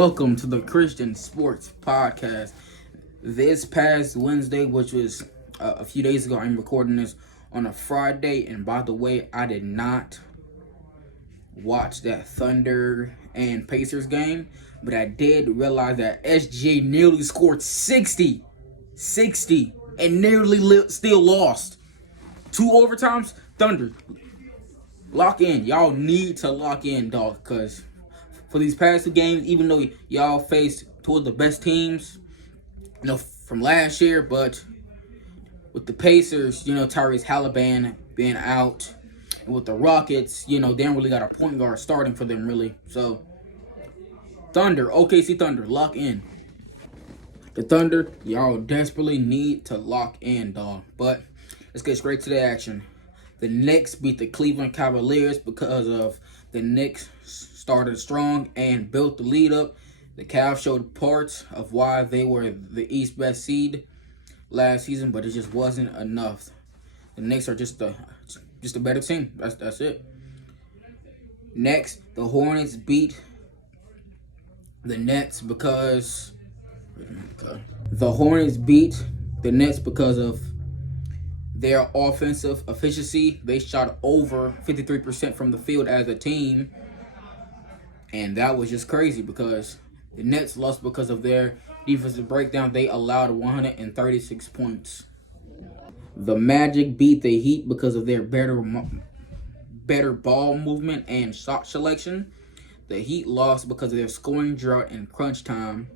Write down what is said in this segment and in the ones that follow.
welcome to the Christian Sports Podcast. This past Wednesday, which was a few days ago, I'm recording this on a Friday. And by the way, I did not watch that Thunder and Pacers game, but I did realize that SGA nearly scored 60, and nearly still lost. 2 overtimes, Thunder. Lock in. Y'all need to lock in, dog, because for these past 2 games, even though y'all faced 2 of the best teams, from last year, but with the Pacers, Tyrese Halliburton being out, and with the Rockets, they don't really got a point guard starting for them, really. So, Thunder, OKC Thunder, lock in. The Thunder, y'all desperately need to lock in, dog. But let's get straight to the action. The Knicks beat the Cleveland Cavaliers because of the Knicks started strong and built the lead up. The Cavs showed parts of why they were the East best seed last season, but it just wasn't enough. The Knicks are just a better team. That's it. Next, the Hornets beat the Nets because of their offensive efficiency. They shot over 53% from the field as a team. And that was just crazy because the Nets lost because of their defensive breakdown. They allowed 136 points. The Magic beat the Heat because of their better ball movement and shot selection. The Heat lost because of their scoring drought and crunch time.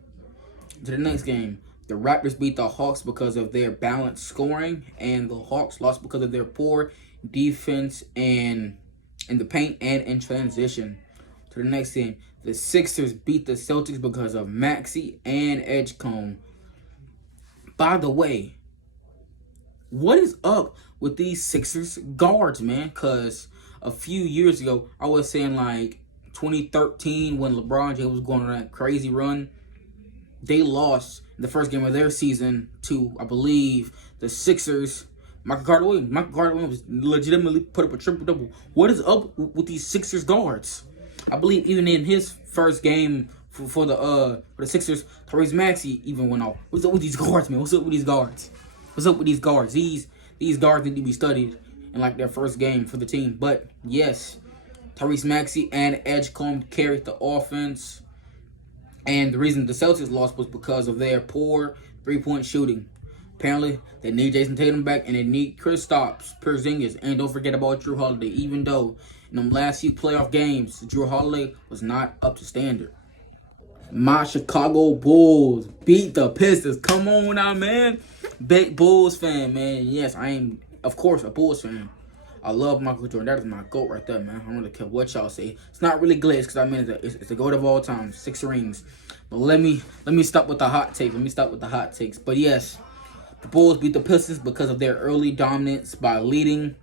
To the next game, the Raptors beat the Hawks because of their balanced scoring, and the Hawks lost because of their poor defense and in the paint and in transition. To the next game, the Sixers beat the Celtics because of Maxey and Edgecombe. By the way, what is up with these Sixers guards, man? Because a few years ago, I was saying like 2013 when LeBron James was going on that crazy run, they lost the first game of their season to, I believe, the Sixers. Michael Carter Williams legitimately put up a triple-double. What is up with these Sixers guards? I believe even in his first game for the Sixers, Tyrese Maxey even went off. What's up with these guards, man? What's up with these guards? These guards need to be studied in like their first game for the team. But yes, Tyrese Maxey and Edgecombe carried the offense. And the reason the Celtics lost was because of their poor 3-point shooting. Apparently, they need Jason Tatum back, and they need Kristaps Porzingis. And don't forget about Jrue Holiday, even though in them last few playoff games, Jrue Holiday was not up to standard. My Chicago Bulls beat the Pistons. Come on now, man. Big Bulls fan, man. Yes, I am, of course, a Bulls fan. I love Michael Jordan. That is my GOAT right there, man. I don't really care what y'all say. It's not really glitz because it's the GOAT of all time. 6 rings. But let me stop with the hot takes. But yes, the Bulls beat the Pistons because of their early dominance by leading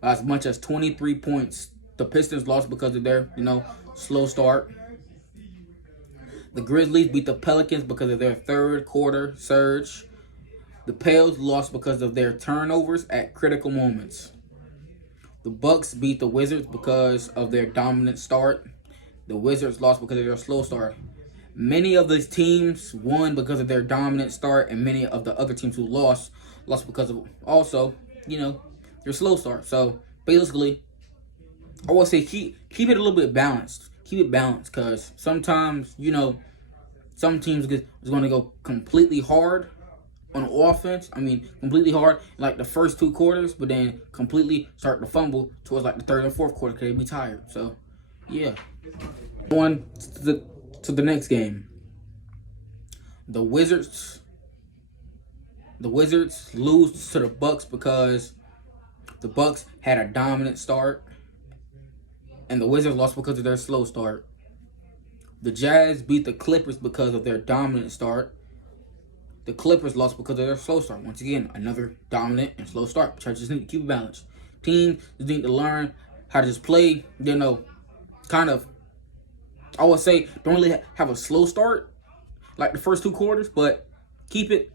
by as much as 23 points. The Pistons lost because of their, slow start. The Grizzlies beat the Pelicans because of their third quarter surge. The Pels lost because of their turnovers at critical moments. The Bucks beat the Wizards because of their dominant start. The Wizards lost because of their slow start. Many of these teams won because of their dominant start, and many of the other teams who lost because of also, their slow start. So basically, I would say keep it a little bit balanced. Keep it balanced because sometimes, some teams is going to go completely hard on offense. Completely hard in like the first 2 quarters, but then completely start to fumble towards like the 3rd and 4th quarter because they be tired. So, yeah. On to the next game. The Wizards lose to the Bucks because the Bucks had a dominant start, and the Wizards lost because of their slow start. The Jazz beat the Clippers because of their dominant start. The Clippers lost because of their slow start. Once again, another dominant and slow start. But I just need to keep it balanced. Teams just need to learn how to just play, kind of, I would say, don't really have a slow start like the first 2 quarters, but keep it,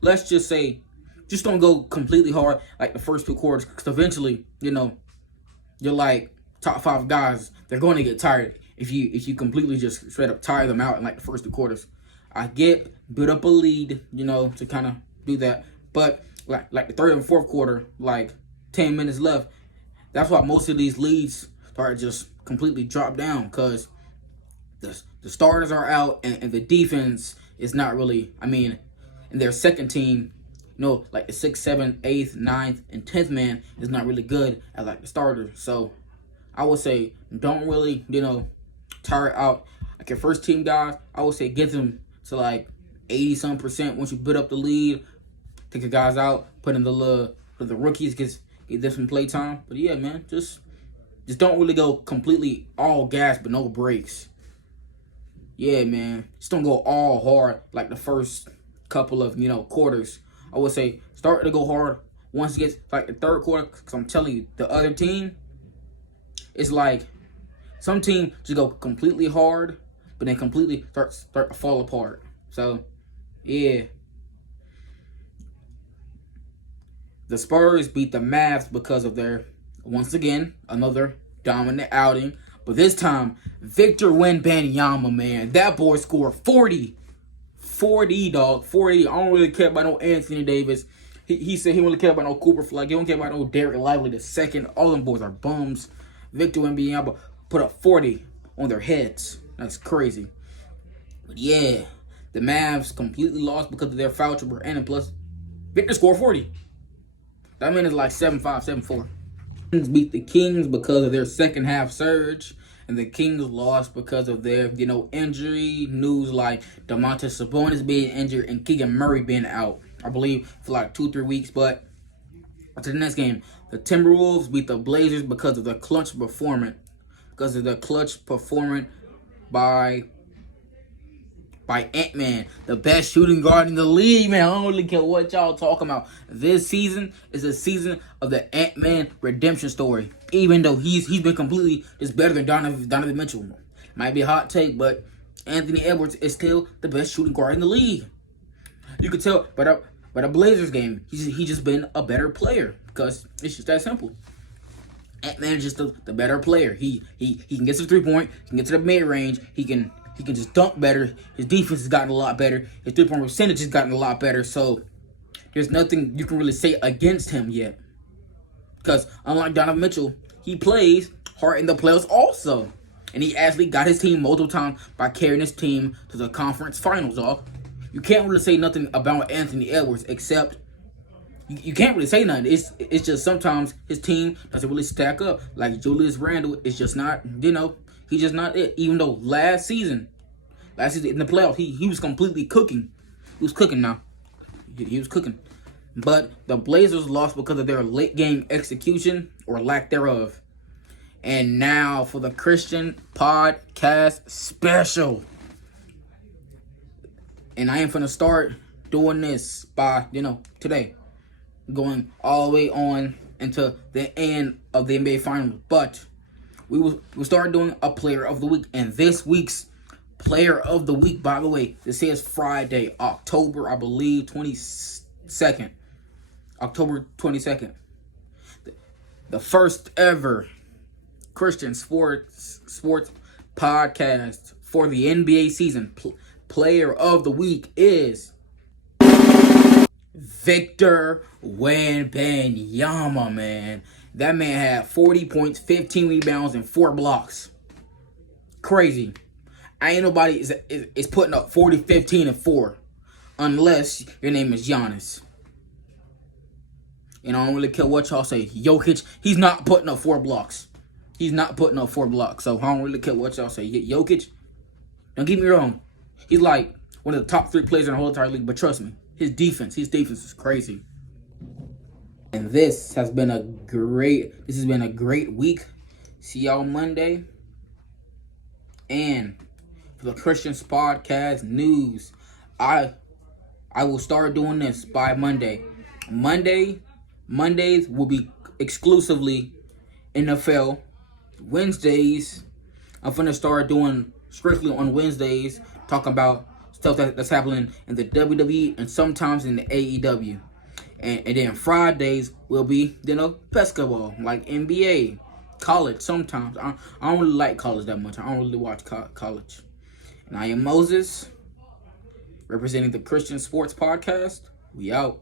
let's just say, just don't go completely hard like the first 2 quarters because eventually, you're like top 5 guys. They're going to get tired if you completely just straight up tire them out in like the first 2 quarters. I get build up a lead, to kind of do that. But like the third and fourth quarter, like 10 minutes left, that's why most of these leads start just completely drop down, because the starters are out and the defense is not really, and their second team, like the 6th, 7th, 8th, 9th, and 10th man is not really good at like the starters. So I would say don't really, tire out like your first team guys. I would say get them to like 80% once you build up the lead. Take the guys out, put in the rookies, get them some play time. But yeah, man, just don't really go completely all gas but no brakes. Yeah, man, just don't go all hard like the first couple of quarters. I would say start to go hard once it gets like the third quarter, because I'm telling you, the other team, it's like some team just go completely hard, but then completely start to fall apart. So yeah, the Spurs beat the Mavs because of their, once again, another dominant outing. But this time, Victor Wembanyama, man, that boy scored 40. 40, dog. 40. I don't really care about no Anthony Davis. He said he don't really care about no Cooper Flag. He don't care about no Derek Lively the second. All them boys are bums. Victor Wembanyama put up 40 on their heads. That's crazy. But yeah, the Mavs completely lost because of their foul trouble. And plus, Victor scored 40. That man is like 7'5", 7'4". Kings beat the Kings because of their second half surge, and the Kings lost because of their, injury news, like Domantas Sabonis being injured and Keegan Murray being out, I believe, for like 2-3 weeks. But to the next game, the Timberwolves beat the Blazers because of the clutch performance. By Ant-Man, the best shooting guard in the league, man. I don't really care what y'all talking about. This season is a season of the Ant-Man redemption story. Even though he's been completely just better than Donovan Mitchell. Might be a hot take, but Anthony Edwards is still the best shooting guard in the league. You could tell by the Blazers game, he's just been a better player, because it's just that simple. Ant-Man is just the better player. He can get to the 3-point, he can get to the mid-range, he can just dunk better. His defense has gotten a lot better. His 3-point percentage has gotten a lot better. So there's nothing you can really say against him yet. Because unlike Donovan Mitchell, he plays hard in the playoffs also. And he actually got his team multiple times by carrying his team to the conference finals, dog. You can't really say nothing about Anthony Edwards, except you can't really say nothing. It's just sometimes his team doesn't really stack up. Like Julius Randle is just not, he's just not it. Even though last season in the playoffs, he was completely cooking. He was cooking now. He was cooking. But the Blazers lost because of their late game execution, or lack thereof. And now for the Christian Podcast Special. And I am going to start doing this by, today. Going all the way on into the end of the NBA Finals. But we'll start doing a Player of the Week. And this week's Player of the Week, by the way, this is Friday, October, I believe, 22nd. October 22nd. The first ever Christian sports podcast for the NBA season. Player of the Week is Victor Wembanyama, man. That man had 40 points, 15 rebounds, and 4 blocks. Crazy. Ain't nobody is putting up 40, 15, and 4. Unless your name is Giannis. And I don't really care what y'all say. Jokic, he's not putting up 4 blocks. He's not putting up 4 blocks. So I don't really care what y'all say. Jokic, don't get me wrong. He's like one of the top 3 players in the whole entire league. But trust me, his defense is crazy. And this has been a great week. See y'all Monday. And for the Christians Podcast news, I will start doing this by Monday. Mondays will be exclusively NFL. Wednesdays, I'm gonna start doing strictly on Wednesdays, talking about stuff that's happening in the WWE and sometimes in the AEW. And then Fridays will be, basketball, like NBA, college sometimes. I don't really like college that much. I don't really watch college. And I am Moses, representing the Christian Sports Podcast. We out.